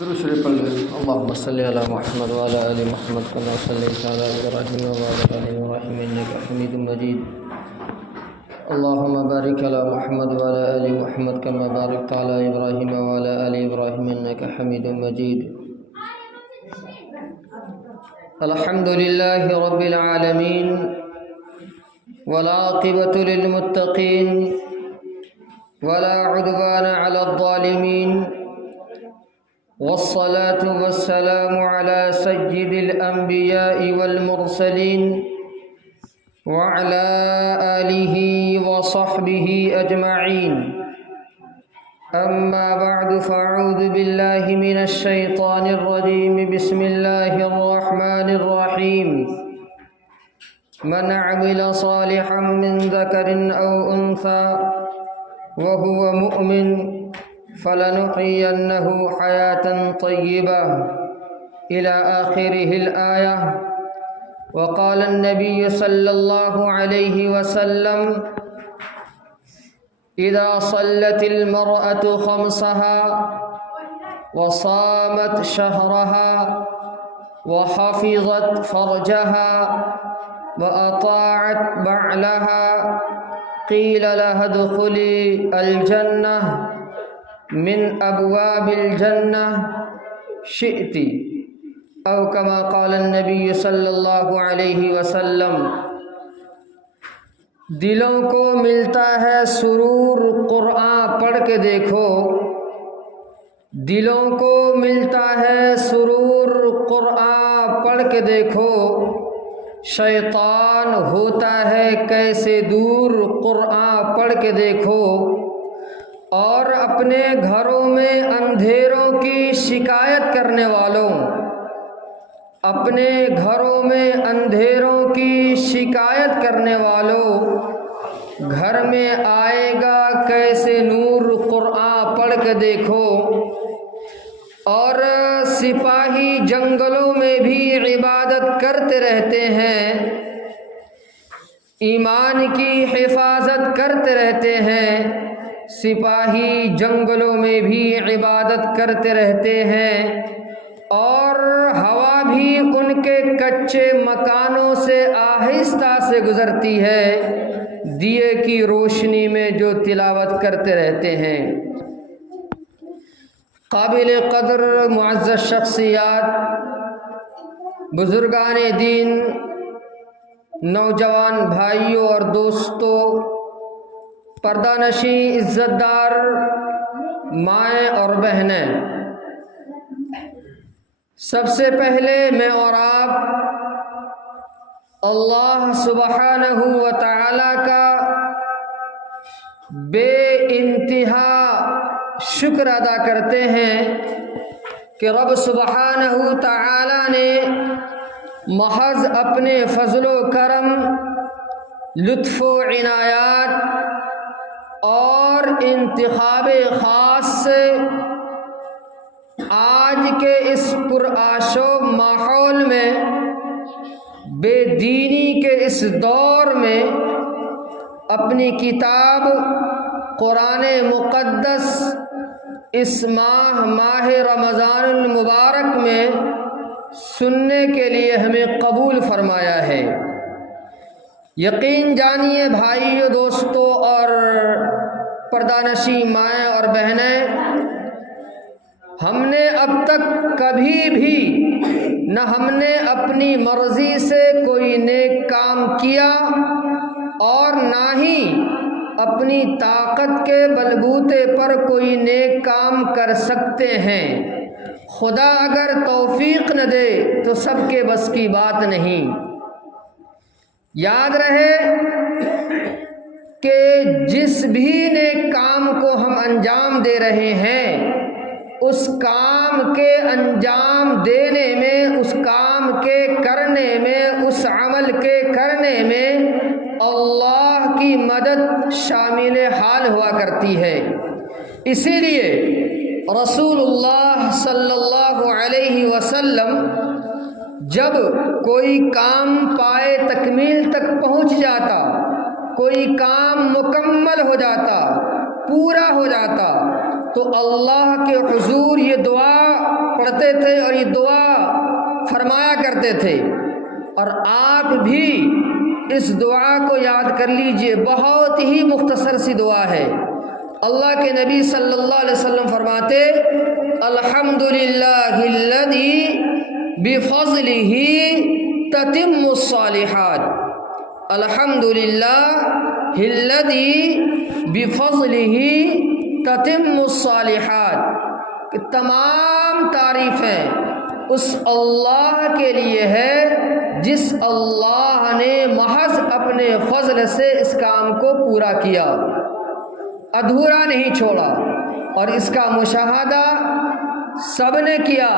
درود شریف پڑھ لیں۔ اللهم صل علی محمد وعلی آل محمد كما صليت على ابراہیم وعلى آل ابراہیم انك حمید مجید۔ اللهم بارک علی محمد وعلی آل محمد كما بارکت على ابراہیم وعلى آل ابراہیم انك حمید مجید۔ الحمد للہ رب العالمین والعاقبۃ للمتقین ولا عدوان على الظالمین، والصلاة والسلام على سيد الأنبياء والمرسلين وعلى آله وصحبه أجمعين، أما بعد فأعوذ بالله من الشيطان الرجيم، بسم الله الرحمن الرحيم، من عمل صالحا من ذكر أو أنثى وهو مؤمن فلنحيينه حياة طيبة إلى آخره الآية۔ وقال النبي صلى الله عليه وسلم: إذا صلت المرأة خمسها وصامت شهرها وحفظت فرجها وأطاعت بعلها قيل لها ادخلي الجنة من ابواب الجنة شئت، او كما قال النبی صلی اللہ علیہ وسلم۔ دلوں کو ملتا ہے سرور، قرآن پڑھ کے دیکھو، دلوں کو ملتا ہے سرور، قرآن پڑھ کے دیکھو، شیطان ہوتا ہے کیسے دور، قرآن پڑھ کے دیکھو، اور اپنے گھروں میں اندھیروں کی شکایت کرنے والوں، اپنے گھروں میں اندھیروں کی شکایت کرنے والوں، گھر میں آئے گا کیسے نور، قرآن پڑھ کے دیکھو۔ اور سپاہی جنگلوں میں بھی عبادت کرتے رہتے ہیں، ایمان کی حفاظت کرتے رہتے ہیں، سپاہی جنگلوں میں بھی عبادت کرتے رہتے ہیں، اور ہوا بھی ان کے کچے مکانوں سے آہستہ سے گزرتی ہے، دیے کی روشنی میں جو تلاوت کرتے رہتے ہیں۔ قابل قدر معزز شخصیات، بزرگان دین، نوجوان بھائیوں اور دوستوں، پردہ نشیں عزت دار مائیں اور بہنیں، سب سے پہلے میں اور آپ اللہ سبحانہ و تعالی کا بے انتہا شکر ادا کرتے ہیں کہ رب سبحانہ و تعالی نے محض اپنے فضل و کرم، لطف و عنایات اور انتخاب خاص سے آج کے اس پرآشوب ماحول میں، بے دینی کے اس دور میں، اپنی کتاب قرآن مقدس اس ماہ رمضان المبارک میں سننے کے لیے ہمیں قبول فرمایا ہے۔ یقین جانیے بھائیو، دوستوں اور پردہ نشیں مائیں اور بہنیں، ہم نے اب تک کبھی بھی نہ ہم نے اپنی مرضی سے کوئی نیک کام کیا اور نہ ہی اپنی طاقت کے بلبوتے پر کوئی نیک کام کر سکتے ہیں۔ خدا اگر توفیق نہ دے تو سب کے بس کی بات نہیں۔ یاد رہے کہ جس بھی نیک کام کو ہم انجام دے رہے ہیں، اس کام کے انجام دینے میں، اس کام کے کرنے میں، اس عمل کے کرنے میں اللہ کی مدد شامل حال ہوا کرتی ہے۔ اسی لیے رسول اللہ صلی اللہ علیہ وسلم جب کوئی کام پائے تکمیل تک پہنچ جاتا، کوئی کام مکمل ہو جاتا، پورا ہو جاتا، تو اللہ کے حضور یہ دعا پڑھتے تھے اور یہ دعا فرمایا کرتے تھے، اور آپ بھی اس دعا کو یاد کر لیجئے، بہت ہی مختصر سی دعا ہے۔ اللہ کے نبی صلی اللہ علیہ وسلم فرماتے الحمدللہ الذی بفضلہ تتم الصالحات، الحمدللہ الذی بفضلہ تتم الصالحات، کہ تمام تعریفیں اس اللہ کے لیے ہے جس اللہ نے محض اپنے فضل سے اس کام کو پورا کیا، ادھورا نہیں چھوڑا، اور اس کا مشاہدہ سب نے کیا،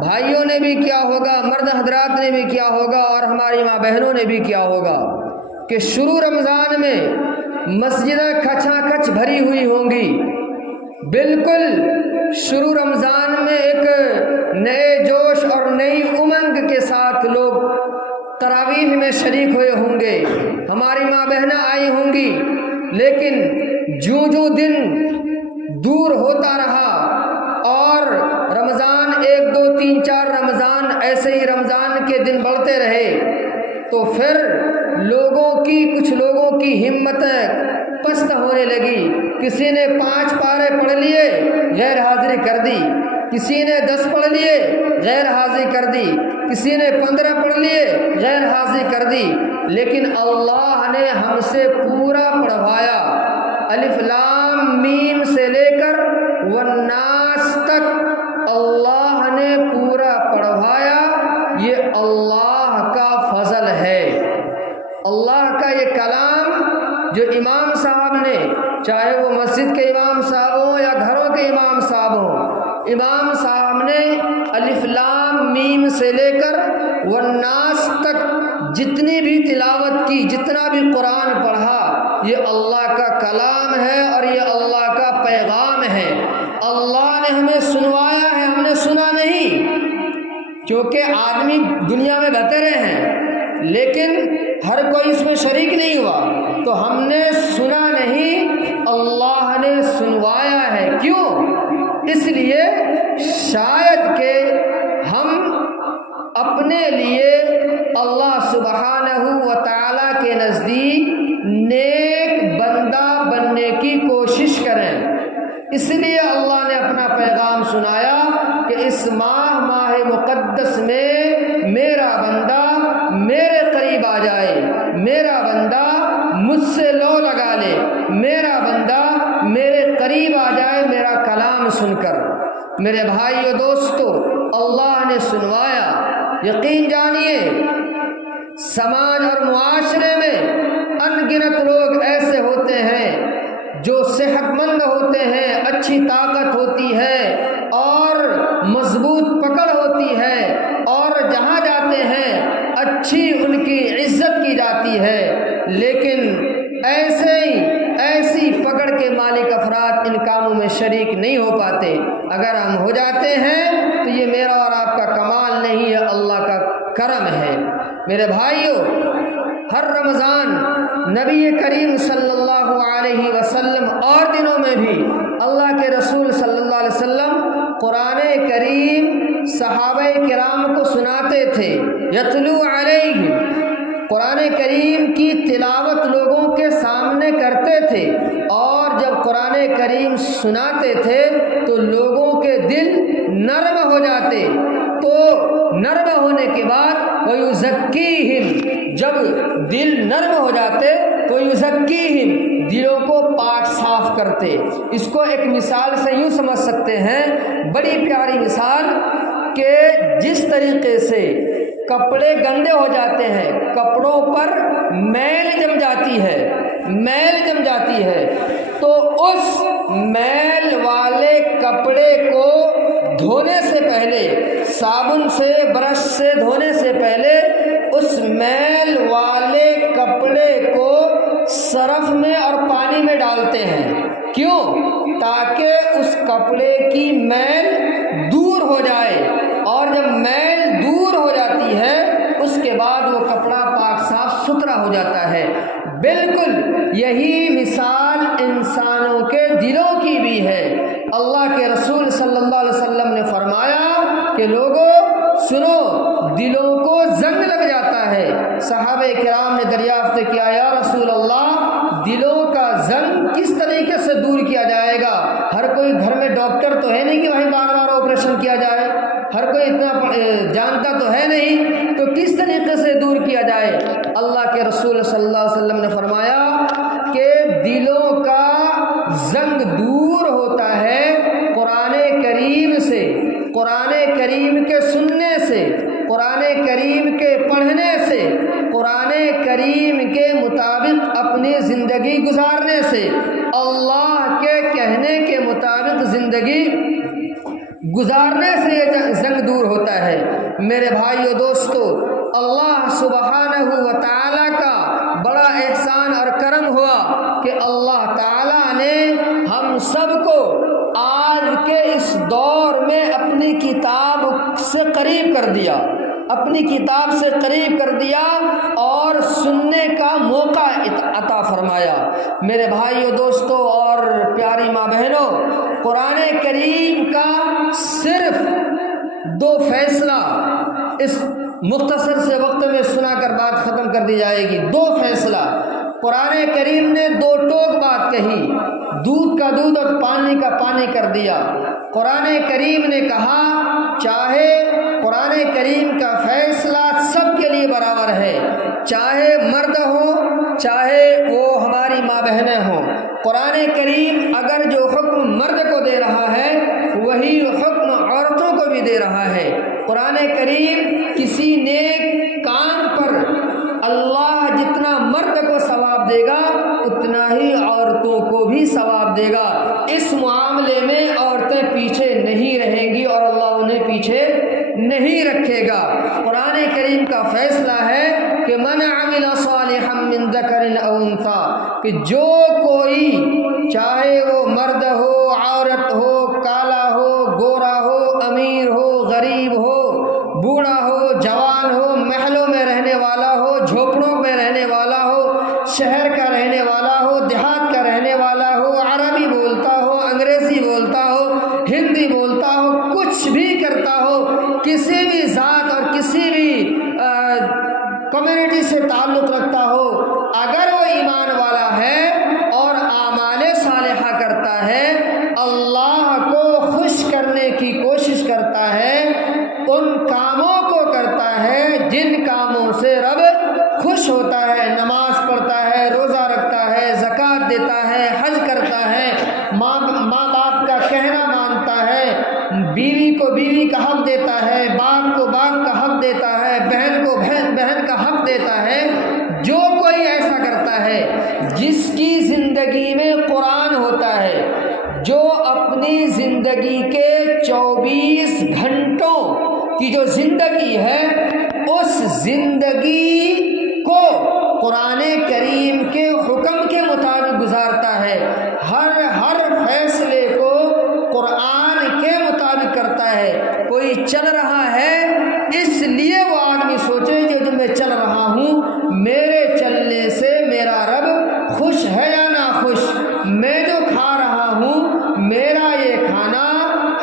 بھائیوں نے بھی کیا ہوگا، مرد حضرات نے بھی کیا ہوگا، اور ہماری ماں بہنوں نے بھی کیا ہوگا، کہ شروع رمضان میں مسجدیں کھچا کھچ بھری ہوئی ہوں گی، بالکل شروع رمضان میں ایک نئے جوش اور نئی امنگ کے ساتھ لوگ تراویح میں شریک ہوئے ہوں گے، ہماری ماں بہنیں آئی ہوں گی، لیکن جو دن دور ہوتا رہا اور رمضان 1 2 3 4 رمضان ایسے ہی رمضان کے دن بڑھتے رہے، تو پھر کچھ لوگوں کی ہمتیں پست ہونے لگی، کسی نے 5 پارے پڑھ لیے غیر حاضری کر دی، کسی نے 10 پڑھ لیے غیر حاضری کر دی، کسی نے 15 پڑھ لیے غیر حاضری کر دی، لیکن اللہ نے ہم سے پورا پڑھوایا، الف لام میم سے لے کر والناس تک اللہ نے پورا پڑھوایا۔ یہ اللہ کا فضل ہے، اللہ کا یہ کلام جو امام صاحب نے، چاہے وہ مسجد کے امام صاحب ہوں یا گھروں کے امام صاحب ہوں، امام صاحب نے الف لام میم سے لے کر والناس تک جتنی بھی تلاوت کی، جتنا بھی قرآن پڑھا، یہ اللہ کا کلام ہے اور یہ اللہ کا پیغام ہے۔ اللہ نے ہمیں سنوایا ہے، ہم نے سنا نہیں، کیونکہ آدمی دنیا میں بترے ہیں لیکن ہر کوئی اس میں شریک نہیں ہوا، تو ہم نے سنا نہیں، اللہ نے سنوایا ہے۔ کیوں؟ اس لیے شاید کہ ہم اپنے لیے اللہ سبحانہ و تعالیٰ کے نزدیک نیک بندہ بننے کی کوشش کریں، اس لیے اللہ نے اپنا پیغام سنایا کہ اس ماہ مقدس میں میرا بندہ میرے قریب آ جائے، میرا بندہ مجھ سے لو لگا لے، میرا بندہ میرے قریب آ جائے میرا کلام سن کر۔ میرے بھائیو دوستو، اللہ نے سنوایا۔ یقین جانیے سماج اور معاشرے میں ان گنت لوگ ایسے ہوتے ہیں جو صحت مند ہوتے ہیں، اچھی طاقت ہوتی ہے اور مضبوط پکڑ ہوتی ہے، اور جہاں جاتے ہیں اچھی ان کی عزت کی جاتی ہے، لیکن ایسی پکڑ کے مالک افراد ان کاموں میں شریک نہیں ہو پاتے۔ اگر ہم ہو جاتے ہیں تو یہ میرا اور آپ کا کمال نہیں ہے، اللہ کا کرم ہے۔ میرے بھائیوں، ہر رمضان نبی کریم صلی اللہ علیہ وسلم اور دنوں میں بھی اللہ کے رسول صلی اللہ علیہ وسلم قرآن کریم صحابہ کرام کو سناتے تھے، یتلو علیہم، قرآن کریم کی تلاوت لوگوں کے سامنے کرتے تھے، اور جب قرآن کریم سناتے تھے تو لوگوں کے دل نرم ہو جاتے، تو نرم ہونے کے بعد وَيُزَكِّيهِمْ، جب دل نرم ہو جاتے تو وَيُزَكِّيهِمْ، دلوں کو پاک صاف کرتے۔ اس کو ایک مثال سے یوں سمجھ سکتے ہیں، بڑی پیاری مثال، کہ جس طریقے سے کپڑے گندے ہو جاتے ہیں، کپڑوں پر میل جم جاتی ہے، تو اس میل والے کپڑے کو دھونے سے پہلے، صابن سے برش سے دھونے سے پہلے، اس میل والے کپڑے کو سرف میں اور پانی میں ڈالتے ہیں۔ کیوں؟ تاکہ اس کپڑے کی میل دور ہو جائے، اور جب میل دور ہو جاتی ہے اس کے بعد وہ کپڑا پاک صاف ستھرا ہو جاتا ہے۔ بالکل یہی مثال انسانوں کے دلوں کی بھی ہے۔ اللہ کے رسول صلی اللہ علیہ وسلم نے فرمایا کہ لوگوں سنو، دلوں کو زنگ لگ جاتا ہے۔ صحابہ کرام نے دریافت کیا، یا رسول اللہ، دلوں کا زنگ کس طریقے سے دور کیا جائے گا؟ ہر کوئی گھر میں ڈاکٹر تو ہے نہیں کہ وہیں بار بار آپریشن کیا جائے، ہر کوئی اتنا جانتا تو ہے نہیں، تو کس طریقے سے دور کیا جائے؟ اللہ کے رسول صلی اللہ علیہ وسلم نے فرمایا کہ دلوں کا زنگ دور ہوتا ہے قرآن کریم سے، قرآن کریم کے سننے سے، قرآن کریم کے پڑھنے سے، قرآن کریم کے مطابق اپنی زندگی گزارنے سے، اللہ کے کہنے کے مطابق زندگی گزارنے سے یہ زنگ دور ہوتا ہے۔ میرے بھائیو دوستو، اللہ سبحانہ و تعالیٰ کا بڑا احسان اور کرم ہوا کہ اللہ تعالیٰ نے ہم سب کو آج کے اس دور میں اپنی کتاب سے قریب کر دیا، اپنی کتاب سے قریب کر دیا اور سننے کا موقع عطا فرمایا۔ میرے بھائیو دوستو اور پیاری ماں بہنوں، قرآن کریم کا صرف 2 فیصلہ اس مختصر سے وقت میں سنا کر بات ختم کر دی جائے گی۔ 2 فیصلہ قرآن کریم نے 2 ٹوک بات کہی، دودھ کا دودھ اور پانی کا پانی کر دیا۔ قرآن کریم نے کہا چاہے قرآن کریم کا فیصلہ سب کے لیے برابر ہے، چاہے مرد ہو چاہے وہ ہماری ماں بہنیں ہوں۔ قرآن کریم اگر جو حکم مرد کو دے رہا ہے وہی حکم عورتوں کو بھی دے رہا ہے۔ قرآن کریم کسی نیک کام پر اللہ جتنا مرد کو ثواب دے گا اتنا ہی عورتوں کو بھی ثواب دے گا۔ اس معاملے میں عورتیں پیچھے نہیں رہیں گی اور اللہ انہیں پیچھے نہیں رکھے گا۔ قرآن کریم کا فیصلہ ہے کہ من عمل صالحا من ذکر او انثی، کہ جو کوئی چاہے وہ مرد ہو عورت ہو، کالا ہو گورا ہو، امیر ہو غریب ہو، بوڑھا ہو جوان ہو، محلوں میں رہنے والا ہو جھوپڑوں میں رہنے والا ہو، شہر کا رہنے والا ہو دیہات کا رہنے والا ہو، عربی بولتا ہو انگریزی بولتا ہو ہندی بولتا ہو، کچھ بھی کرتا ہو، کسی بھی ذات اور کسی بھی کمیونٹی سے تعلق رکھتا ہو، اگر وہ ایمان والا ہے اور اعمال صالحہ کرتا ہے، اللہ کو خوش کرنے کی کوشش کرتا ہے، ان کاموں کو کرتا ہے جن کاموں سے رب خوش ہوتا ہے، نماز پڑھتا ہے، روزہ رکھتا ہے، زکوٰۃ دیتا ہے، حج کرتا ہے، ماں باپ کا کہنا مانتا ہے، بیوی کو بیوی کا حق دیتا ہے، باپ کو باپ کا حق دیتا ہے، بہن کو بہن کا حق دیتا ہے۔ جو کوئی ایسا کرتا ہے جس کی زندگی میں قرآن ہوتا ہے، جو اپنی زندگی کے 24 گھنٹوں کی جو زندگی ہے اس زندگی کو قرآن کریم کے حکم کے مطابق گزارتا ہے، ہر فیصلے کو قرآن کے مطابق کرتا ہے۔ کوئی چل رہا ہے اس لیے وہ آدمی سوچے کہ جو میں چل رہا ہوں میرے چلنے سے میرا رب خوش ہے یا ناخوش، میں جو کھا رہا ہوں میرا یہ کھانا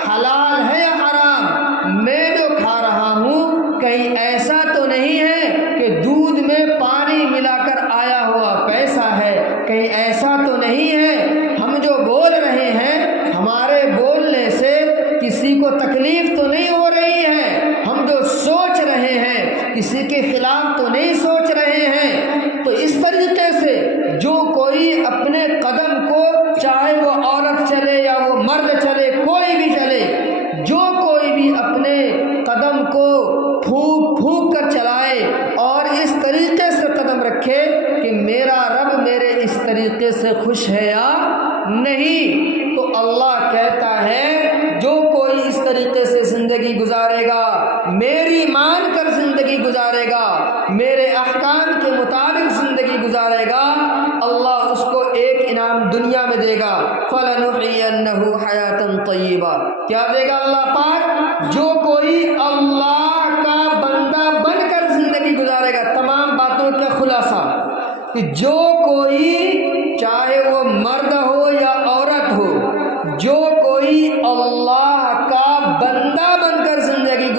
حلال ہے یا حرام، میں جو کھا رہا ہوں کہیں ایسا تو نہیں ہے کہ دودھ میں پانی ملا کر آیا ہوا پیسہ ہے، کہیں ایسا تو نہیں ہے ہم جو بول رہے ہیں ہمارے بولنے سے کسی کو تکلیف تو نہیں ہو رہی ہے، ہم جو سوچ رہے ہیں کسی کے خلاف تو نہیں سوچ رہے ہیں۔ تو اس طریقے سے جو کوئی اپنے قدم کو، چاہے وہ عورت چلے یا وہ مرد چلے، کوئی بھی چلے، جو کوئی بھی اپنے قدم کو پھونک پھونک کر چلائے اور اس طریقے سے قدم رکھے کہ میرا رب میرے اس طریقے سے خوش ہے یا نہیں، تو اللہ کہتا ہے جو کوئی اس طریقے سے زندگی گزارے گا، میری مان کر زندگی گزارے گا، میرے احکام کے مطابق زندگی گزارے گا، اللہ اس کو ایک انعام دنیا میں دے گا، فَلَنُحْيِيَنَّهُ حَيَاةً طَيِّبَةً۔ کیا دے گا اللہ پاک؟ جو کوئی اللہ کا بندہ بن کر زندگی گزارے گا، تمام باتوں کا خلاصہ کہ جو کوئی چاہے وہ مرد ہو یا عورت ہو، جو کوئی اللہ کا بندہ بن کر زندگی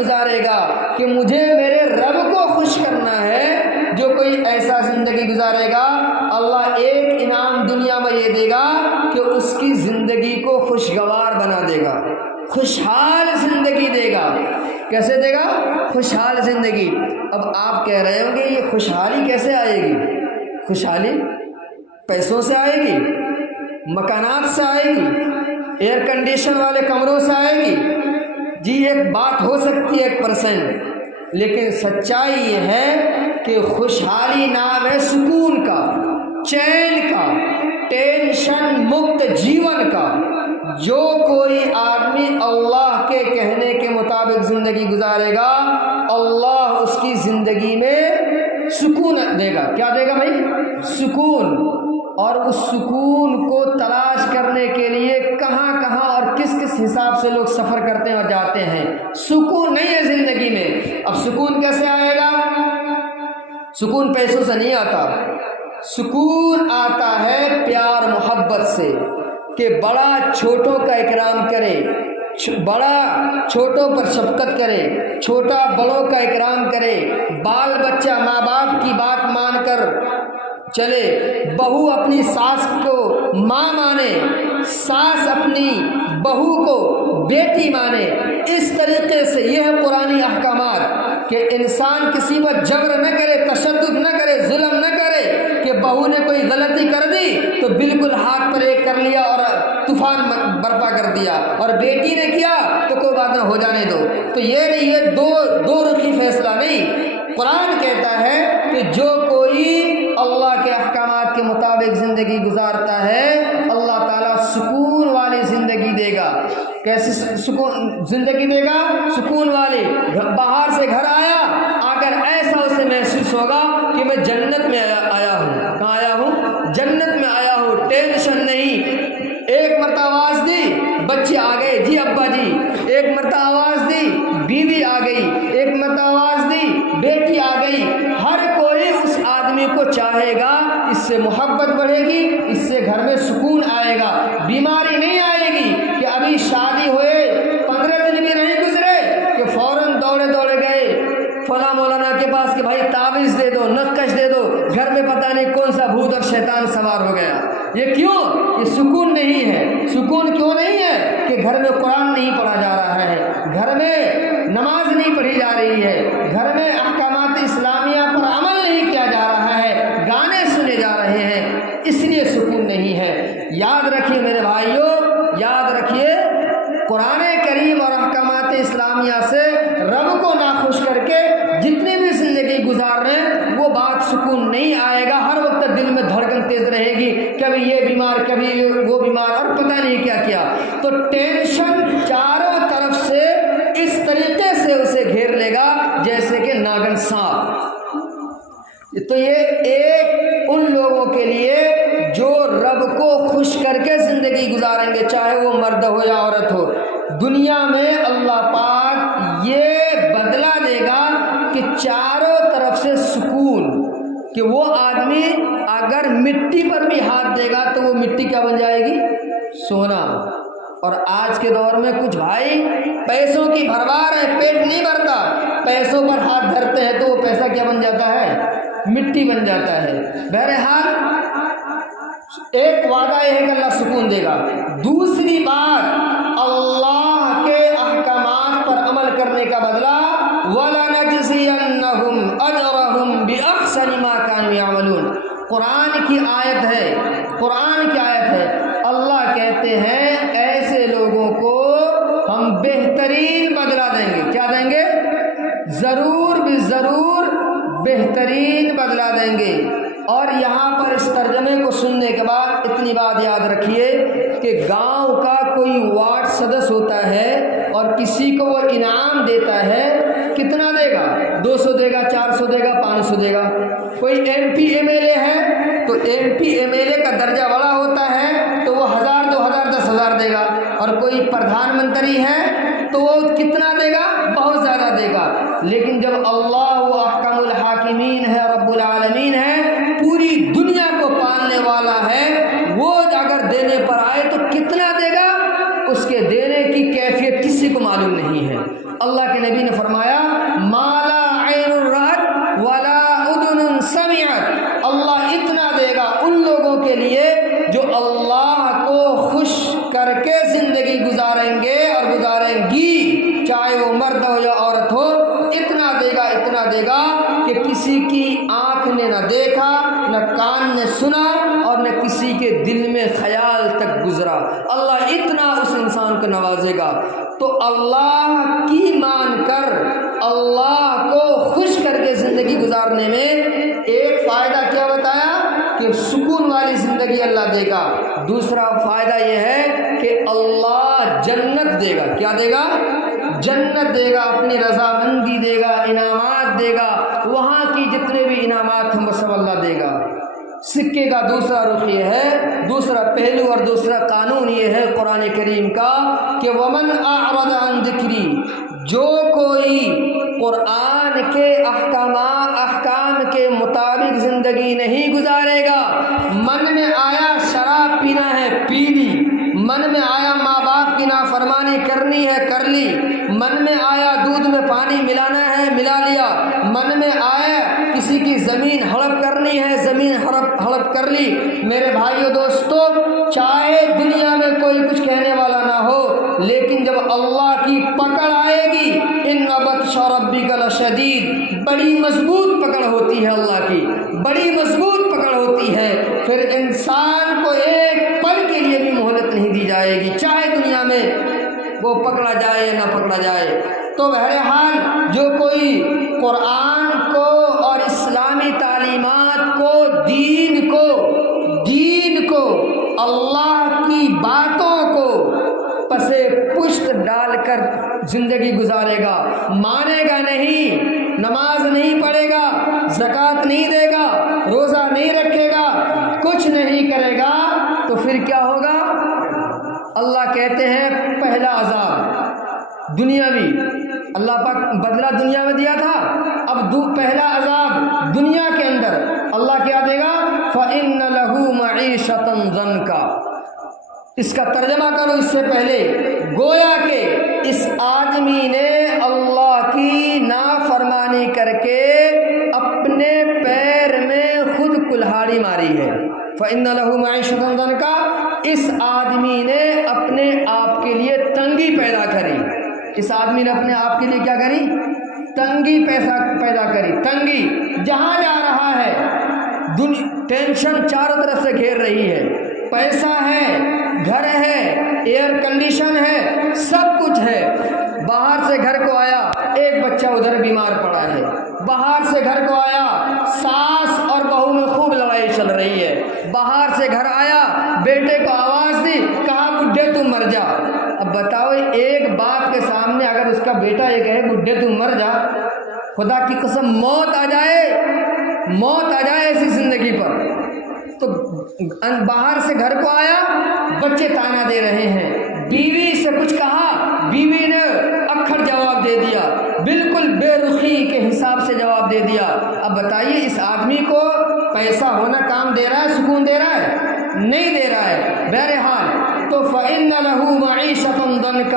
گزارے گا اللہ ایک انعام دنیا میں یہ دے گا کہ اس کی زندگی کو خوشگوار بنا دے گا، خوشحال زندگی دے گا۔ کیسے دے گا؟ خوشحال زندگی۔ اب آپ کہہ رہے ہوں گے یہ خوشحالی کیسے آئے گی؟ خوشحالی پیسوں سے آئے گی، مکانات سے آئے گی، ایئر کنڈیشن والے کمروں سے آئے گی؟ جی ایک بات ہو سکتی ہے 1%، لیکن سچائی یہ ہے کہ خوشحالی نام ہے سکون کا، چین کا، ٹینشن مکت جیون کا۔ جو کوئی آدمی اللہ کے کہنے کے مطابق زندگی گزارے گا اللہ اس کی زندگی میں سکون دے گا۔ کیا دے گا بھائی؟ سکون۔ اور اس سکون کو تلاش کرنے کے لیے کہاں کہاں اور کس کس حساب سے لوگ سفر کرتے ہیں اور جاتے ہیں۔ سکون نہیں ہے زندگی میں۔ اب سکون کیسے آئے گا؟ سکون پیسوں سے نہیں آتا، سکون آتا ہے پیار محبت سے، کہ بڑا چھوٹوں کا اکرام کرے، بڑا چھوٹوں پر شفقت کرے، چھوٹا بڑوں کا اکرام کرے، بال بچہ ماں باپ کی بات مان کر چلے، بہو اپنی ساس کو ماں مانے، ساس اپنی بہو کو بیٹی مانے۔ اس طریقے سے یہ ہے قرآنی احکامات کہ انسان کسی پر جبر نہ کرے، تشدد نہ کرے، ظلم نہ کرے، کہ بہو نے کوئی غلطی کر دی تو بالکل ہاتھ پر ایک کر لیا اور طوفان برپا کر دیا، اور بیٹی نے کیا تو کوئی بات نہ ہو جانے دو۔ تو یہ نہیں، یہ دو رخی فیصلہ نہیں۔ قرآن کہتا ہے کہ جو کوئی اللہ کے احکامات کے مطابق زندگی گزارتا ہے اللہ تعالیٰ سکون والی زندگی دے گا۔ کیسی سکون زندگی دے گا؟ سکون والی۔ باہر سے گھر آیا، اگر ایسا اسے محسوس ہوگا کہ میں جنت میں آیا ہوں۔ کہاں آیا ہوں؟ جنت میں آیا ہوں، ٹینشن نہیں۔ ایک مرتبہ آواز دی بچے آ گئے، جی ابا جی۔ ایک مرتبہ آواز دی بیوی آ گئی، ایک مرتبہ آواز دی بیٹی آ گئی۔ ہر کوئی اس آدمی کو چاہے گا، اس سے محبت بڑھے گی، اس سے گھر میں سکون آئے گا، بیماری نہیں آئے گی کہ ابھی شادی ہوئے 15 دن بھی نہیں گزرے کہ فوراً دوڑے دوڑے گئے فلاں مولانا کے پاس کہ بھائی تعویذ دے دو، نقش دے دو، گھر میں پتہ نہیں کون سا بھوت اور شیطان سوار ہو گیا۔ یہ کیوں؟ یہ سکون نہیں ہے۔ سکون کیوں نہیں ہے؟ کہ گھر میں قرآن نہیں پڑھا جا رہا ہے، گھر میں نماز نہیں پڑھی جا رہی ہے، گھر میں احکامات اسلامیہ پر عمل نہیں کیا جا رہا ہے، گانے سنے جا رہے ہیں، اس لیے سکون نہیں ہے۔ یاد رکھیے میرے بھائیوں، یاد رکھیے قرآن کریم اور احکامات اسلامیہ سے رب کو ناخوش کر کے جتنی بھی زندگی گزار رہے ہیں وہ بات سکون نہیں آئے گا۔ ہر وقت دل میں دھڑکن تیز رہے گی، کبھی یہ بیمار کبھی وہ بیمار اور پتہ نہیں کیا کیا۔ تو ٹینشن چاروں طرف سے اس طریقے سے اسے گھیر لے گا جیسے کہ ناگن سانپ۔ تو یہ ایک ان لوگوں کے لیے جو رب کو خوش کر کے زندگی گزاریں گے، چاہے وہ مرد ہو یا عورت ہو۔ دنیا میں اللہ پاک یہ بدلہ دے گا کہ چاروں طرف سے سکون، کہ وہ آدمی اگر مٹی پر بھی ہاتھ دے گا تو وہ مٹی کیا بن جائے گی؟ سونا۔ اور آج کے دور میں کچھ بھائی پیسوں کی بھرمار ہے، پیٹ نہیں بھرتا، پیسوں پر ہاتھ دھرتے ہیں تو وہ پیسہ کیا بن جاتا ہے؟ مٹی بن جاتا ہے۔ بہرحال ایک وعدہ یہ ہے کہ اللہ سکون دے گا۔ دوسری بات، اللہ کے احکامات پر عمل کرنے کا بدلہ وَلَنَجْزِيَنَّهُمْ أَجْرَهُمْ بِأَحْسَنِ مَا كَانُوا يَعْمَلُونَ۔ قرآن کی آیت ہے، قرآن کی آیت ہے۔ اللہ کہتے ہیں ایسے لوگوں کو ہم بہترین بدلہ دیں گے۔ کیا دیں گے؟ ضرور بھی ضرور بہترین بدلہ دیں گے۔ اور یہاں پر اس ترجمے کو سننے کے بعد اتنی بات یاد رکھیے کہ گاؤں کا کوئی وارڈ سدس ہوتا ہے اور کسی کو وہ انعام دیتا ہے، کتنا دے گا؟ 200 دے گا، 400 دے گا، 500 دے گا۔ کوئی M P M L A ہے تو M P M L A کا درجہ بڑا ہوتا ہے تو وہ 1000 2000 10,000 دے گا، اور کوئی پردھان منتری ہے تو وہ کتنا دے گا؟ بہت زیادہ دے گا۔ لیکن جب اللہ و احکم الحاکمین ہے، رب العالمین ہے، پوری دنیا کو پالنے والا ہے، وہ اگر دینے پر آئے تو کتنا دے گا؟ اس کے دینے کی کیفیت کسی کو معلوم نہیں ہے۔ اللہ کے نبی نے فرمایا ما لا عین رأت ولا اذن سمعت۔ اللہ تو اللہ کی مان کر اللہ کو خوش کر کے زندگی گزارنے میں ایک فائدہ کیا بتایا کہ سکون والی زندگی اللہ دے گا، دوسرا فائدہ یہ ہے کہ اللہ جنت دے گا۔ کیا دے گا؟ جنت دے گا، اپنی رضامندی دے گا، انعامات دے گا، وہاں کی جتنے بھی انعامات ہیں وہ سب اللہ دے گا۔ سکے کا دوسرا رخ یہ ہے، دوسرا پہلو اور دوسرا قانون یہ ہے قرآن کریم کا کہ ومن اعرض عن ذکری، جو کوئی قرآن کے احکام کے مطابق زندگی نہیں گزارے گا، من میں آیا شراب پینا ہے پی لی، من میں آیا ماں باپ کی نافرمانی کرنی ہے کر لی، من میں آیا دودھ میں پانی ملانا ہے ملا لیا، من میں آیا کسی کی زمین ہڑپ کرنی ہے زمین ہڑپ کر لی۔ میرے بھائیو دوستو، چاہے دنیا میں کوئی کچھ کہنے والا نہ ہو، لیکن جب اللہ کی پکڑ آئے گی، ان بطش ربک لشدید، بڑی مضبوط پکڑ ہوتی ہے اللہ کی، بڑی مضبوط پکڑ ہوتی ہے، پھر انسان کو ایک پل کے لیے بھی مہلت نہیں دی جائے گی، چاہے دنیا میں وہ پکڑا جائے یا نہ پکڑا جائے۔ تو بہرحال جو کوئی قرآن کو اور اسلامی تعلیمات کو دین کو اللہ کی باتوں کو پسے پشت ڈال کر زندگی گزارے گا، مانے گا نہیں، نماز نہیں پڑھے گا، زکوٰۃ نہیں دے گا، روزہ نہیں رکھے گا، کچھ نہیں کرے گا، تو پھر کیا ہوگا؟ اللہ کہتے ہیں پہلا عذاب دنیاوی، اللہ پاک بدلہ دنیا میں دیا تھا، اب پہلا عذاب دنیا کے اندر اللہ کیا دے گا؟ فَإِنَّ لَهُ مَعِيشَةً ضَنْكَ۔ اس کا ترجمہ کرو اس سے پہلے، گویا کہ اس آدمی نے اللہ کی نافرمانی کر کے اپنے پیر میں خود کلہاڑی ماری ہے۔ فَإِنَّ لَهُ مَعِيشَةً ضَنْكَ، اس آدمی نے اپنے آپ کے لیے تنگی پیدا کری، اس آدمی نے اپنے آپ کے لیے کیا کری؟ تنگی پیدا کری، تنگی، جہاں جا رہا ہے ٹینشن چاروں طرف سے گھیر رہی ہے، پیسہ ہے، گھر ہے، ایئر کنڈیشن ہے، سب کچھ ہے، باہر سے گھر کو آیا ایک بچہ ادھر بیمار پڑا ہے، باہر سے گھر کو آیا ساس اور بہو میں خوب لڑائی چل رہی ہے، باہر سے گھر آیا بیٹے کو آواز دی، کہا بڈھے تم مر جا۔ اب بتاؤ ایک باپ کے سامنے اگر اس کا بیٹا یہ کہے بڈھے تم مر جا، خدا کی قسم موت آ جائے ایسی زندگی پر۔ تو باہر سے گھر کو آیا، بچے تانا دے رہے ہیں، بیوی سے کچھ کہا، بیوی نے اکھڑ جواب دے دیا، بالکل بے رخی کے حساب سے جواب دے دیا۔ اب بتائیے اس آدمی کو پیسہ ہونا کام دے رہا ہے، سکون دے رہا ہے؟ نہیں دے رہا ہے۔ بہرحال تو فَإِنَّ لَهُ مَعِيشَةً ضَنْكَ،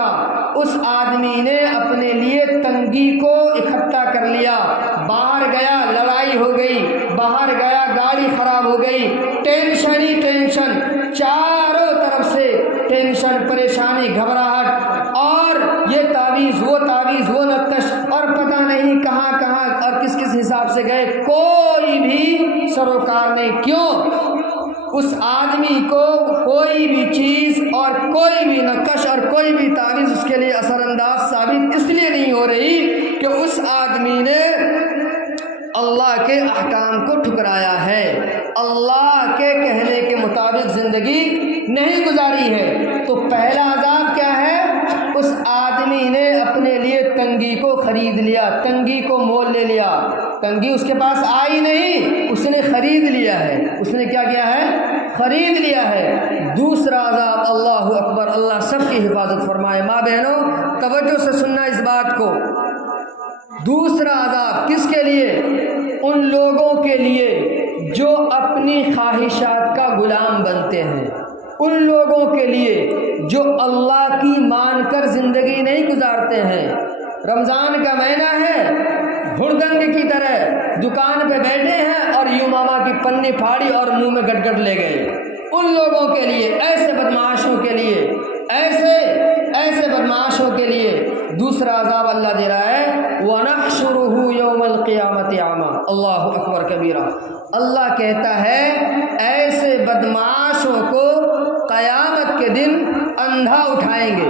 اس آدمی نے اپنے لیے تنگی کو اکٹھا کر لیا، باہر گیا لڑائی ہو گئی، باہر گیا گاڑی خراب ہو گئی، ٹینشن ہی ٹینشن، چاروں طرف سے ٹینشن، پریشانی، گھبراہٹ، اور یہ تعویذ وہ نقش، اور پتہ نہیں کہاں اور کس حساب سے گئے، کوئی بھی سروکار نہیں۔ کیوں؟ اس آدمی کو کوئی بھی چیز اور کوئی بھی نقش اور کوئی بھی تعویذ اس کے لیے اثر انداز ثابت اس لیے نہیں ہو رہی کہ اس آدمی نے اللہ کے احکام کو ٹھکرایا ہے، اللہ کے کہنے کے مطابق زندگی نہیں گزاری ہے۔ تو پہلا عذاب کیا ہے؟ اس آدمی نے اپنے لیے تنگی کو خرید لیا، تنگی کو مول لے لیا، تنگی اس کے پاس آئی نہیں، اس نے خرید لیا ہے، اس نے کیا کیا ہے؟ خرید لیا ہے۔ دوسرا عذاب، اللہ اکبر، اللہ سب کی حفاظت فرمائے۔ ماں بہنوں توجہ سے سننا اس بات کو، دوسرا عذاب کس کے لیے؟ ان لوگوں کے لیے جو اپنی خواہشات کا غلام بنتے ہیں، ان لوگوں کے لیے جو اللہ کی مان کر زندگی نہیں گزارتے ہیں۔ رمضان کا مہینہ ہے، ہردنگ کی طرح دکان پہ بیٹھے ہیں اور یوں ماما کی پنی پھاڑی اور منہ میں گٹ گٹ لے گئے۔ ان لوگوں کے لیے، ایسے بدمعاشوں کے لیے، ایسے بدمعاشوں کے لیے دوسرا عذاب اللہ دے رہا ہے، وَنَحْشُرُهُ يَوْمَ الْقِيَامَةِ أَعْمَى۔ اللہ اکبر کبیرہ۔ اللہ کہتا ہے ایسے بدمعاشوں کو قیامت کے دن اندھا اٹھائیں گے۔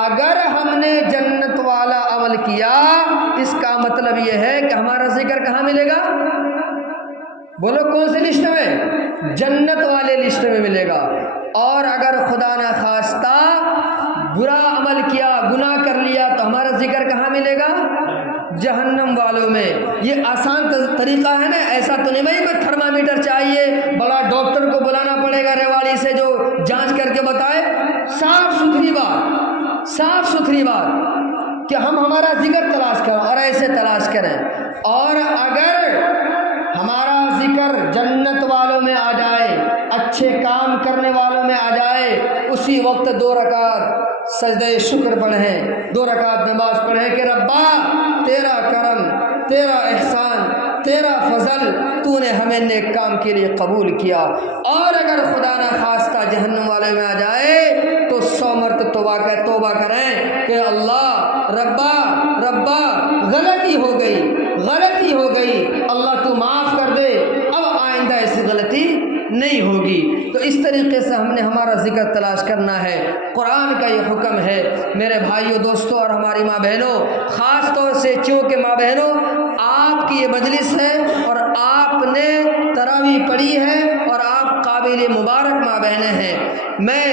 اگر ہم نے جنت والا عمل کیا، اس کا مطلب یہ ہے کہ ہمارا ذکر کہاں ملے گا؟ بولو کون سی لسٹ میں؟ جنت والے لسٹ میں ملے گا۔ اور اگر خدا نہ خواستہ برا عمل کیا، گناہ کر لیا، تو ہمارا ذکر کہاں ملے گا؟ جہنم والوں میں۔ یہ آسان طریقہ ہے نا، ایسا تو نہیں بھائی کوئی تھرمامیٹر چاہیے، بڑا ڈاکٹر کو بلانا پڑے گا ریواڑی سے جو جانچ کر کے بتائے۔ صاف ستھری بات، صاف ستھری بات کہ ہم ہمارا ذکر تلاش کریں اور ایسے تلاش کریں۔ اور اگر ہمارا ذکر جنت والوں میں آ جائے، اچھے کام کرنے والوں میں آ جائے، اسی وقت 2 رکعت سجدہ شکر پڑھیں، 2 رکعت نماز پڑھیں کہ ربا تیرا کرم، تیرا احسان، تیرا فضل، تو نے ہمیں نیک کام کے لیے قبول کیا۔ اور اگر خدا نہ خواستہ جہنم والے میں آ جائے تو 100 مرتبہ توبہ کریں کہ اللہ ربا غلطی ہو گئی، اللہ تو معاف کر دے، اب آئندہ ایسی غلطی نہیں ہوگی۔ تو اس طریقے سے ہم نے ہمارا ذکر تلاش کرنا ہے۔ قرآن کا یہ حکم ہے میرے بھائیوں، دوستوں اور ہماری ماں بہنوں، خاص طور سے چونکہ ماں بہنوں آپ کی یہ مجلس ہے اور آپ نے تراویح پڑھی ہے اور آپ قابل مبارک ماں بہنیں ہیں، میں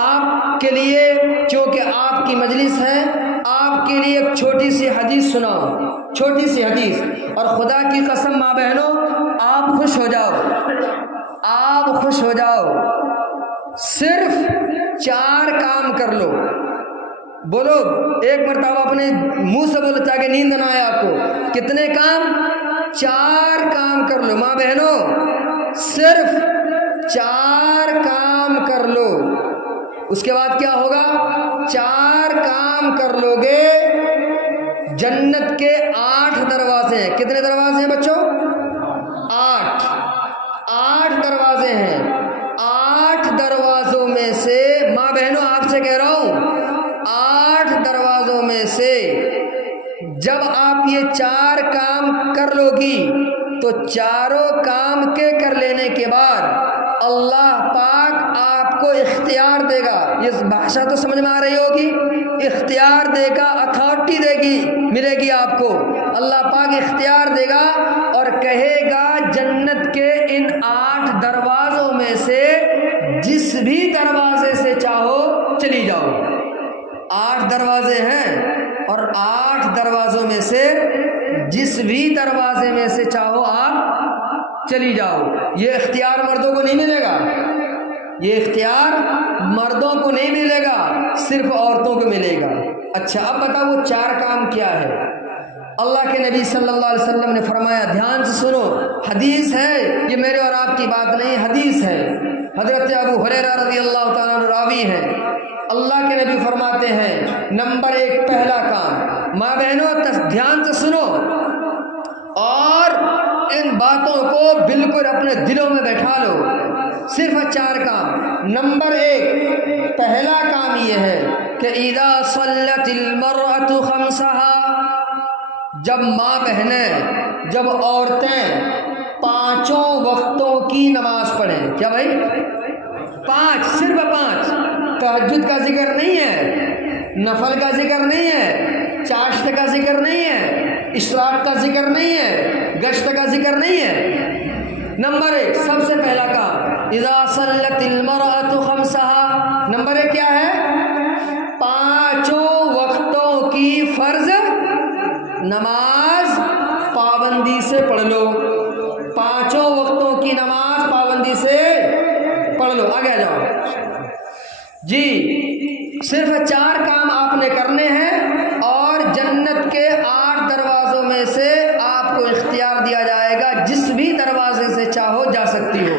آپ کے لیے چونکہ آپ کی مجلس ہے، آپ کے لیے ایک چھوٹی سی حدیث سناؤں، چھوٹی سی حدیث۔ اور خدا کی قسم ماں بہنوں آپ خوش ہو جاؤ، آپ خوش ہو جاؤ، صرف 4 کام کر لو۔ بولو ایک مرتبہ اپنے منہ سے بولو تاکہ نیند نہ آئے آپ کو۔ کتنے کام؟ 4 کام کر لو ماں بہنوں، صرف 4 کام کر لو۔ اس کے بعد کیا ہوگا؟ 4 کام کر لو گے، جنت کے 8 دروازے ہیں۔ کتنے دروازے ہیں بچوں؟ 8 دروازے ہیں۔ 8 دروازوں میں سے ماں بہنوں آپ سے کہہ رہا ہوں، 8 دروازوں میں سے جب آپ یہ 4 کام کر لو گی تو چاروں کام کے کر لینے کے بعد اللہ پاک آپ کو اختیار دے گا۔ یہ بھاشا تو سمجھ میں آ رہی ہوگی، اختیار دے گا، اتھارٹی ملے گی آپ کو۔ اللہ پاک اختیار دے گا اور کہے گا جنت کے ان 8 دروازوں میں سے جس بھی دروازے سے چاہو چلی جاؤ۔ 8 دروازے ہیں اور 8 دروازوں میں سے جس بھی دروازے میں سے چاہو آپ چلی جاؤ۔ یہ اختیار مردوں کو نہیں ملے گا، یہ اختیار مردوں کو نہیں ملے گا، صرف عورتوں کو ملے گا۔ اچھا اب بتاؤ وہ 4 کام کیا ہے؟ اللہ کے نبی صلی اللہ علیہ وسلم نے فرمایا، دھیان سے سنو، حدیث ہے، یہ میرے اور آپ کی بات نہیں، حدیث ہے، حضرت ابو ہریرہ رضی اللہ تعالیٰ عنہ راوی ہیں۔ اللہ کے نبی فرماتے ہیں نمبر 1 پہلا کام، ماں بہنوں دھیان سے سنو اور ان باتوں کو بالکل اپنے دلوں میں بیٹھا لو، صرف 4 کام۔ نمبر 1 پہلا کام یہ ہے کہ اذا صلت المرأة خمسها، جب ماں بہنیں، جب عورتیں 5 وقتوں کی نماز پڑھیں۔ کیا بھائی؟ 5، صرف 5۔ تہجد کا ذکر نہیں ہے، نفل کا ذکر نہیں ہے، چاشت کا ذکر نہیں ہے، اشراق کا ذکر نہیں ہے، گشت کا ذکر نہیں ہے۔ نمبر 1 سب سے پہلا کام، اذا صلت المرأة خمسها۔ نمبر 1 کیا ہے؟ 5 وقتوں کی فرض نماز پابندی سے پڑھ لو۔ 5 وقتوں کی نماز پابندی سے پڑھ لو۔ آگے آ جاؤ جی، صرف 4 کام آپ نے کرنے ہیں اور جنت کے 8 دروازوں میں سے آپ کو اختیار دیا جائے گا، جس بھی دروازے سے چاہو جا سکتی ہو۔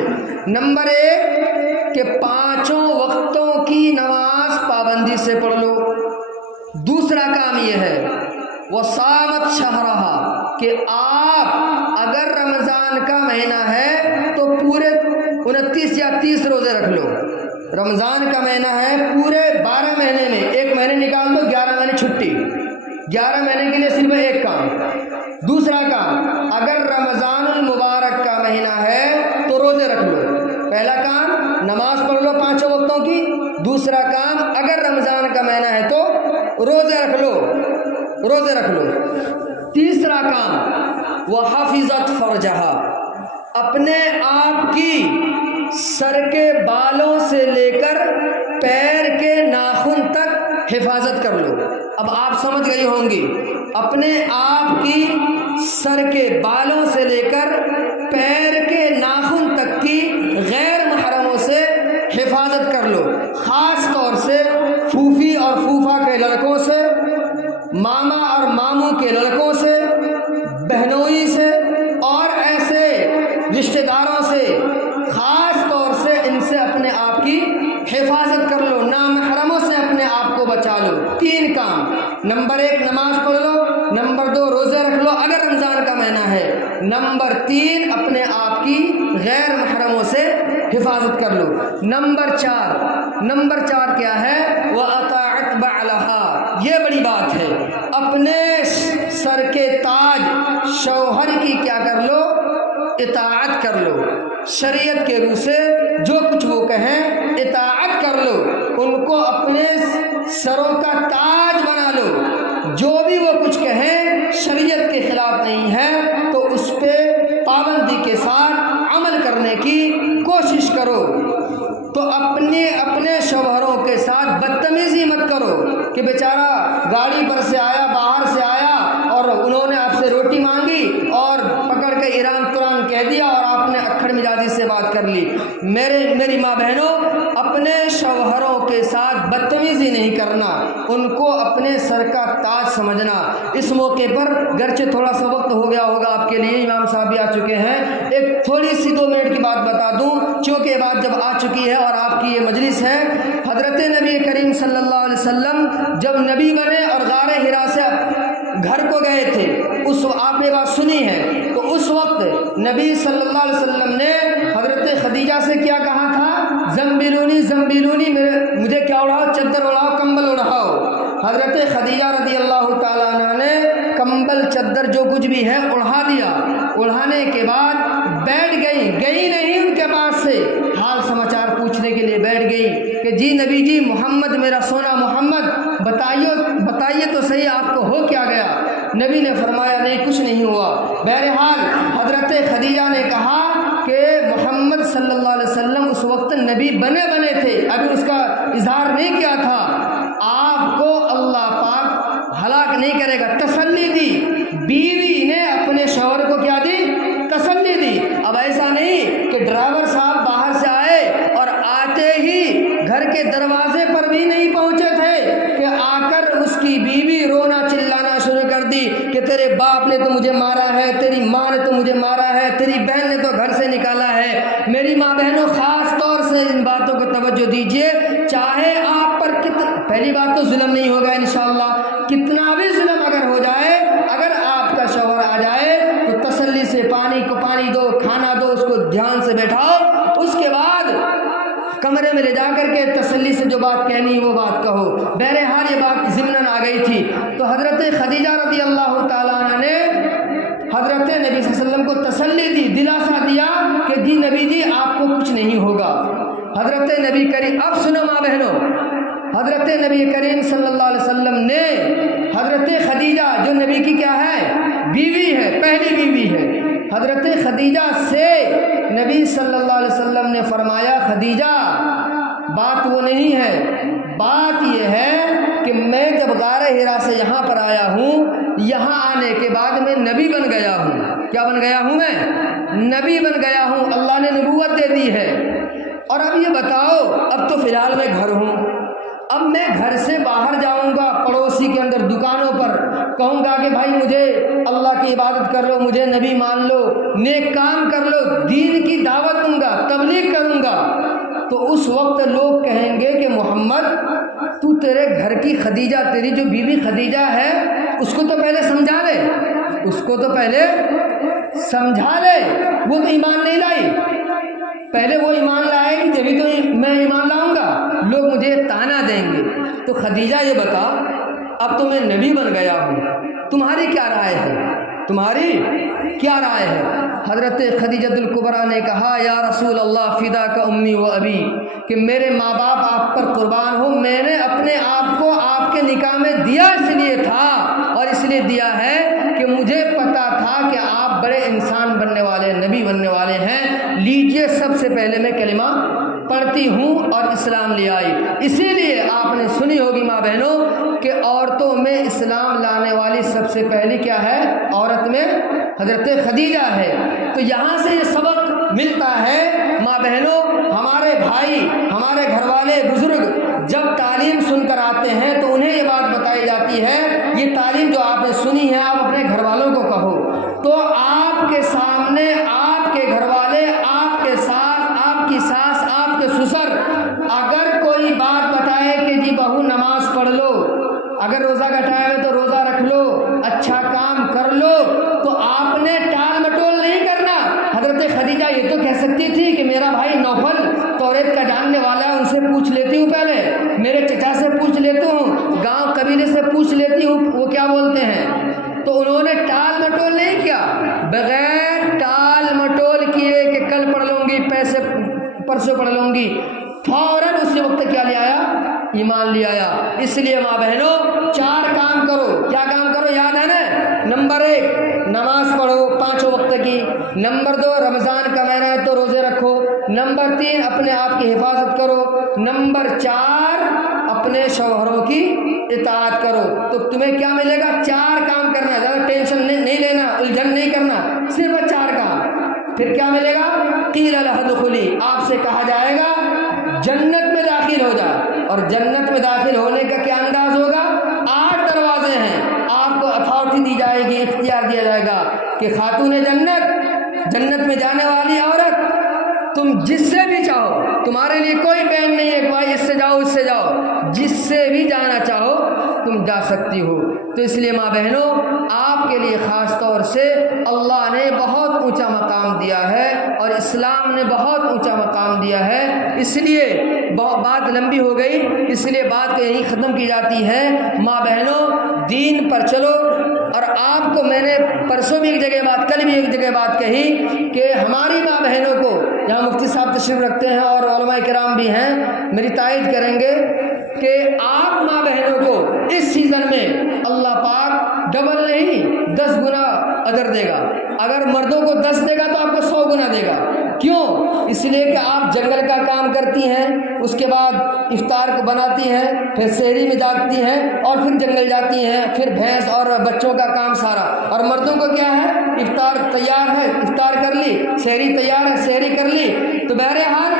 نمبر 1 کہ 5 وقتوں کی نماز پابندی سے پڑھ لو۔ دوسرا کام یہ ہے وصامت شہرہا، کہ آپ اگر رمضان کا مہینہ ہے تو پورے 29 یا 30 روزے رکھ لو۔ رمضان کا مہینہ ہے، پورے 12 مہینے میں 1 مہینے نکال دو، 11 مہینے چھٹی، 11 مہینے کے لیے صرف 1 کام۔ دوسرا کام، اگر رمضان المبارک کا مہینہ ہے تو روزے رکھ لو۔ پہلا کام نماز پڑھ لو 5 وقتوں کی، دوسرا کام اگر رمضان کا مہینہ ہے تو کام وحفظت فرجہا، اپنے آپ کی سر کے بالوں سے لے کر پیر کے ناخن تک حفاظت کر لو۔ اب آپ سمجھ گئی ہوں گی، اپنے آپ کی سر کے بالوں سے لے کر پیر کے ناخن تک کی غیر محرموں سے حفاظت کر لو، خاص طور سے پھوپھی اور پھوپھا کے لڑکوں سے، ماما اور ماموں کے لڑکوں سے، بہنوئی سے اور ایسے رشتہ داروں سے، خاص طور سے ان سے اپنے آپ کی حفاظت کر لو، نامحرموں سے اپنے آپ کو بچا لو۔ 3 کام، نمبر 1 نماز پڑھ لو، نمبر 2 روزے رکھ لو اگر رمضان کا مہینہ ہے، نمبر 3 اپنے آپ کی غیر محرموں سے حفاظت کر لو۔ نمبر 4 کیا ہے؟ وَأَطَاعَتْ بَعْلَهَا، یہ بڑی بات ہے، اپنے سر کے تاج شوہر کی کیا کر لو؟ اطاعت کر لو، شریعت کے روح سے جو کچھ وہ کہیں اطاعت کر لو، ان کو اپنے سروں کا تاج بنا لو، جو بھی وہ کچھ کہیں شریعت کے خلاف نہیں ہے تو اس پہ پابندی کے ساتھ عمل کرنے کی کوشش کرو۔ تو اپنے شوہروں کے ساتھ بدتمیزی مت کرو کہ بیچارہ گاڑی پر سے آیا، باہر سے آیا اور انہوں نے آپ سے روٹی مانگی اور پکڑ کے ایران تران کہہ دیا اور آپ نے اکھڑ مزاجی سے بات کر لی۔ میری ماں بہنوں، اپنے شوہروں کے ساتھ بدتمیزی نہیں کرنا، ان کو اپنے سر کا تاج سمجھنا۔ اس موقع پر گرچہ تھوڑا سا وقت ہو گیا ہوگا آپ کے لیے، امام صاحب بھی آ چکے ہیں، ایک تھوڑی سی 2 منٹ کی بات بتا دوں چونکہ یہ بات جب آ چکی ہے اور آپ کی یہ مجلس ہے۔ حضرت نبی کریم صلی اللہ علیہ وسلم جب نبی بنے اور غار حرا سے گھر کو گئے تھے، اس آپ نے بات سنی ہے، تو اس وقت نبی صلی اللہ علیہ وسلم نے حضرت خدیجہ سے کیا کہا تھا؟ زمبلونی زمبلونی، مجھے کیا اڑاؤ؟ چادر اڑاؤ، کمبل اڑاؤ۔ حضرت خدیجہ رضی اللہ تعالیٰ عنہ نے کمبل چادر جو کچھ بھی ہے اڑا دیا، اڑانے کے بعد بیٹھ گئی نہیں ان کے پاس سے، حال سماچار پوچھنے کے لیے بیٹھ گئی کہ جی نبی جی، محمد میرا سونا محمد، بتائیے تو صحیح آپ کو ہو کیا گیا؟ نبی نے فرمایا نہیں کچھ نہیں ہوا۔ بہرحال حضرت خدیجہ نے کہا کہ محمد صلی اللہ علیہ وسلم اس وقت نبی بنے تھے، ابھی اس کا اظہار نہیں کیا تھا، آپ کو اللہ پاک ہلاک نہیں کرے گا، تسلی دی۔ بیوی نے اپنے شوہر کو کیا دی؟ تسلی دی۔ اب ایسا نہیں کہ ڈرائیور صاحب باہر سے آئے اور آتے ہی گھر کے دروازے پر بھی نہیں پہنچے تھے کہ آ کر اس کی بیوی رونا چلانا شروع کر دی کہ تیرے باپ نے تو مجھے مارا ہے، تیری ماں نے تو مجھے مارا ہے، تیری بہن نے تو گھر سے نکالا ہے۔ میری ماں بہنوں، خاص طور سے ان باتوں کو توجہ دیجیے، چاہے آپ پر پہلی بات تو ظلم نہیں ہوگا انشاءاللہ، کتنا بھی ظلم اگر ہو جائے، اگر آپ کا شوہر آ جائے تو تسلی سے پانی دو، کھانا دو، اس کو دھیان سے بیٹھاؤ، اس کے بعد کمرے میں لے جا کر کے تسلی سے جو بات کہنی وہ بات کہو۔ بہرحال یہ بات ضمناً آ گئی تھی، تو حضرت خدیجہ رضی اللہ تعالیٰ عنہ نے حضرت نبی صلی اللہ علیہ وسلم کو تسلی دی، دلاسا دیا کہ جی نبی جی آپ کو کچھ نہیں ہوگا۔ حضرت نبی کریم، اب سنو ماں بہنوں، حضرت نبی کریم صلی اللہ علیہ وسلم نے حضرت خدیجہ جو نبی کی کیا ہے؟ بیوی ہے، پہلی بیوی ہے، حضرت خدیجہ سے نبی صلی اللہ علیہ وسلم نے فرمایا خدیجہ بات وہ نہیں ہے، بات یہ ہے کہ میں جب غار حرا سے یہاں پر آیا ہوں، یہاں آنے کے بعد میں نبی بن گیا ہوں۔ کیا بن گیا ہوں؟ میں نبی بن گیا ہوں، اللہ نے نبوت دے دی ہے۔ اور اب یہ بتاؤ، اب تو فی الحال میں گھر ہوں، اب میں گھر سے باہر جاؤں گا پڑوسی کے اندر دکانوں پر، کہوں گا کہ بھائی مجھے اللہ کی عبادت کر لو، مجھے نبی مان لو، نیک کام کر لو، دین کی دعوت دوں گا، تبلیغ کروں گا، تو اس وقت لوگ کہیں گے کہ محمد تو تیرے گھر کی خدیجہ، تیری جو بیوی خدیجہ ہے اس کو تو پہلے سمجھا لے، اس کو تو پہلے سمجھا لے، وہ تو ایمان نہیں لائی، پہلے وہ ایمان لائے گی جبھی تو میں ایمان لاؤں گا، لوگ مجھے تانا دیں گے۔ تو خدیجہ یہ بتا، اب تو میں نبی بن گیا ہوں، تمہاری کیا رائے ہے؟ تمہاری کیا رائے ہے؟ حضرت خدیجۃ الکبریٰ نے کہا یا رسول اللہ فدا کا امی و ابی، کہ میرے ماں باپ آپ پر قربان ہو، میں نے اپنے آپ کو آپ کے نکاح میں دیا اس لیے تھا، اور اس لیے دیا ہے کہ مجھے پتا تھا کہ آپ بڑے انسان بننے والے، نبی بننے والے ہیں، لیجئے سب سے پہلے میں کلمہ پڑھتی ہوں اور اسلام لے آئی۔ اسی لیے آپ نے سنی ہوگی ماں بہنوں کہ عورتوں میں اسلام لانے والی سب سے پہلی کیا ہے؟ عورت میں حضرت خدیجہ ہے۔ تو یہاں سے یہ سبق ملتا ہے ماں بہنوں، ہمارے بھائی، ہمارے گھر والے بزرگ جب تعلیم سن کر آتے ہیں تو انہیں یہ بات بتائی جاتی ہے، یہ تعلیم جو آپ نے سنی ہے آپ اپنے گھر والوں کو کہو، تو آپ کے سامنے آپ کے گھر والے، آپ کے ساتھ آپ کی ساس، آپ کے سسر اگر کوئی بات بتائے کہ جی بہو نماز پڑھ لو، اگر روزہ کا ٹائم ہے تو روزہ رکھ لو، اچھا کام کر لو، تو آپ نے ٹال مٹول نہیں کرنا۔ حضرت خدیجہ یہ تو کہہ سکتی تھی کہ میرا بھائی نوفل توریت کا جاننے والا ہے، ان سے پوچھ لیتی ہوں، پہلے میرے چچا سے پوچھ لیتی ہوں، گاؤں قبیلے سے پوچھ لیتی ہوں وہ کیا بولتے ہیں۔ تو انہوں نے ٹال مٹول نہیں کیا، بغیر ٹال مٹول کیے کہ کل پڑھ لوں گی، پیسے پرسوں پڑھ لوں گی، فوراً اسی وقت کیا لے آیا؟ ایمان لے آیا۔ اس لیے ماں بہنوں 4 کام کرو۔ کیا کام کرو؟ یاد ہے نا؟ نمبر 1 نماز پڑھو 5 وقت کی، نمبر 2 رمضان کا مہینہ ہے تو روزے رکھو، نمبر 3 اپنے آپ کی حفاظت کرو، نمبر 4 اپنے شوہروں کی اطاعت کرو۔ تو تمہیں کیا ملے گا؟ 4 کام کرنا ہے، زیادہ ٹینشن نہیں لینا، الجھن نہیں کرنا، صرف 4 کام۔ پھر کیا ملے گا؟ قیل لها ادخلی، آپ سے کہا جائے گا جنت میں داخل ہو جا۔ اور جنت میں داخل ہونے کا کیا انداز ہوگا؟ 8 دروازے ہیں، آپ کو اتھارٹی دی جائے گی، اختیار دیا جائے گا کہ خاتون جنت میں جانے والی عورت تم جس سے بھی چاہو، تمہارے لیے کوئی بین نہیں ہے کہ بھائی اس سے جاؤ اس سے جاؤ، جس سے بھی جانا چاہو تم جا سکتی ہو۔ تو اس لیے ماں بہنوں آپ کے لیے خاص طور سے اللہ نے بہت اونچا مقام دیا ہے اور اسلام نے بہت اونچا مقام دیا ہے۔ اس لیے بات لمبی ہو گئی، اس لیے بات کو یہیں ختم کی جاتی ہے۔ ماں بہنوں دین پر چلو۔ اور آپ کو میں نے پرسوں بھی ایک جگہ بات، کل بھی ایک جگہ بات کہی کہ ہماری ماں بہنوں کو، یہاں مفتی صاحب تشریف رکھتے ہیں اور علماء کرام بھی ہیں، میری تائید کریں گے کہ آپ ماں بہنوں کو اس سیزن میں اللہ پاک ڈبل نہیں 10 گنا اجر دے گا۔ اگر مردوں کو 10 دے گا تو آپ کو 100 گنا دے گا۔ کیوں؟ اس لیے کہ آپ جنگل کا کام کرتی ہیں، اس کے بعد افطار کو بناتی ہیں، پھر سحری میں جاگتی ہیں اور پھر جنگل جاتی ہیں، پھر بھینس اور بچوں کا کام سارا۔ اور مردوں کو کیا ہے؟ افطار تیار ہے، افطار کر لی، سحری تیار ہے، سحری کر لی۔ تو بہرحال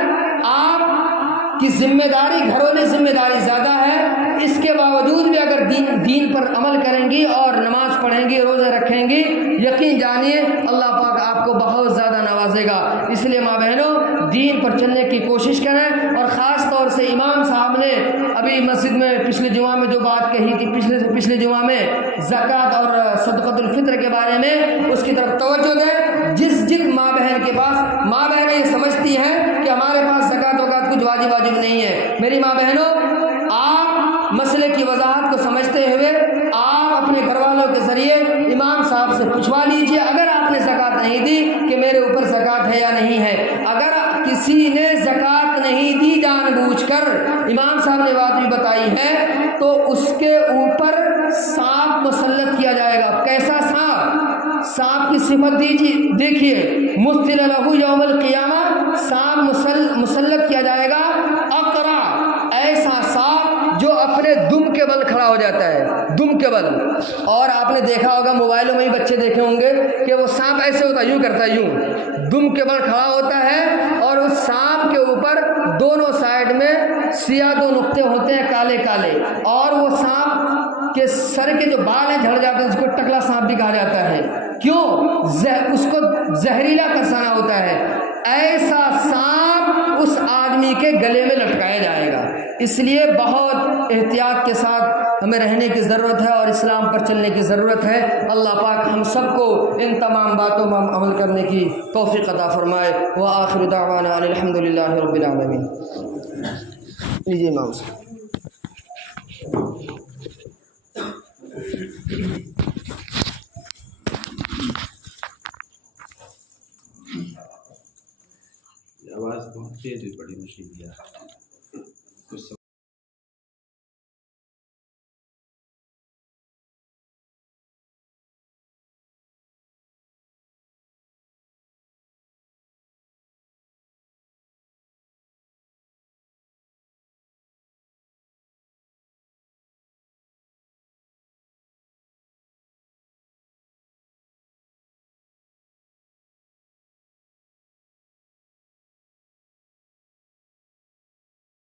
آپ کی ذمہ داری، گھرونی ذمہ داری زیادہ ہے، اس کے باوجود بھی اگر دین پر عمل کریں گی اور نماز پڑھیں گی، روزے رکھیں گی، یقین جانیے اللہ پاک آپ کو بہت زیادہ نوازے گا۔ اس لیے ماں بہنوں دین پر چلنے کی کوشش کریں۔ اور خاص طور سے امام صاحب نے ابھی مسجد میں پچھلے جمعہ میں جو بات کہی تھی، پچھلے جمعہ میں زکوٰۃ اور صدقۃ الفطر کے بارے میں، اس کی طرف توجہ دیں۔ جس ماں بہن کے پاس، ماں بہنیں یہ سمجھتی ہیں کہ ہمارے پاس زکوٰۃ وکات کچھ واجب نہیں ہے، میری ماں بہنوں آپ مسئلے کی وضاحت کو سمجھتے ہوئے آپ اپنے گھر والوں کے ذریعے امام صاحب سے پوچھوا لیجئے، اگر آپ نے زکوٰۃ نہیں دی کہ میرے اوپر زکوٰۃ ہے یا نہیں ہے۔ اگر کسی نے زکوٰۃ نہیں دی جان بوجھ کر، امام صاحب نے بات بھی بتائی ہے، تو اس کے اوپر سانپ مسلط کیا جائے گا۔ کیسا سانپ؟ سانپ کی صفت دیکھیے، مثل لہ یوم القیامہ، سانپ مسلط کیا جائے گا۔ اقرا، ایسا سانپ جو اپنے دم کے بل کھڑا ہو جاتا ہے، دم کے بل۔ اور آپ نے دیکھا ہوگا موبائلوں میں ہی بچے دیکھے ہوں گے کہ وہ سانپ ایسے ہوتا ہے، یوں کرتا ہے، یوں دم کے بل کھڑا ہوتا ہے، اور اس سانپ کے اوپر دونوں سائڈ میں سیاہ 2 نقطے ہوتے ہیں کالے کالے، اور وہ سانپ کے سر کے جو بال ہیں جھڑ جاتے ہیں، اس کو ٹکلا سانپ بھی کہا جاتا ہے۔ کیوں؟ اس کو زہریلا ترسانا ہوتا ہے۔ ایسا سانپ اس آدمی کے گلے میں لٹکایا جائے گا۔ اس لیے بہت احتیاط کے ساتھ ہمیں رہنے کی ضرورت ہے اور اسلام پر چلنے کی ضرورت ہے۔ اللہ پاک ہم سب کو ان تمام باتوں میں عمل کرنے کی توفیق عطا فرمائے۔ وآخر دعوانا ان الحمد للہ رب العالمین۔ لیجیے امام صاحب۔ دے دے بڑی مشین دیا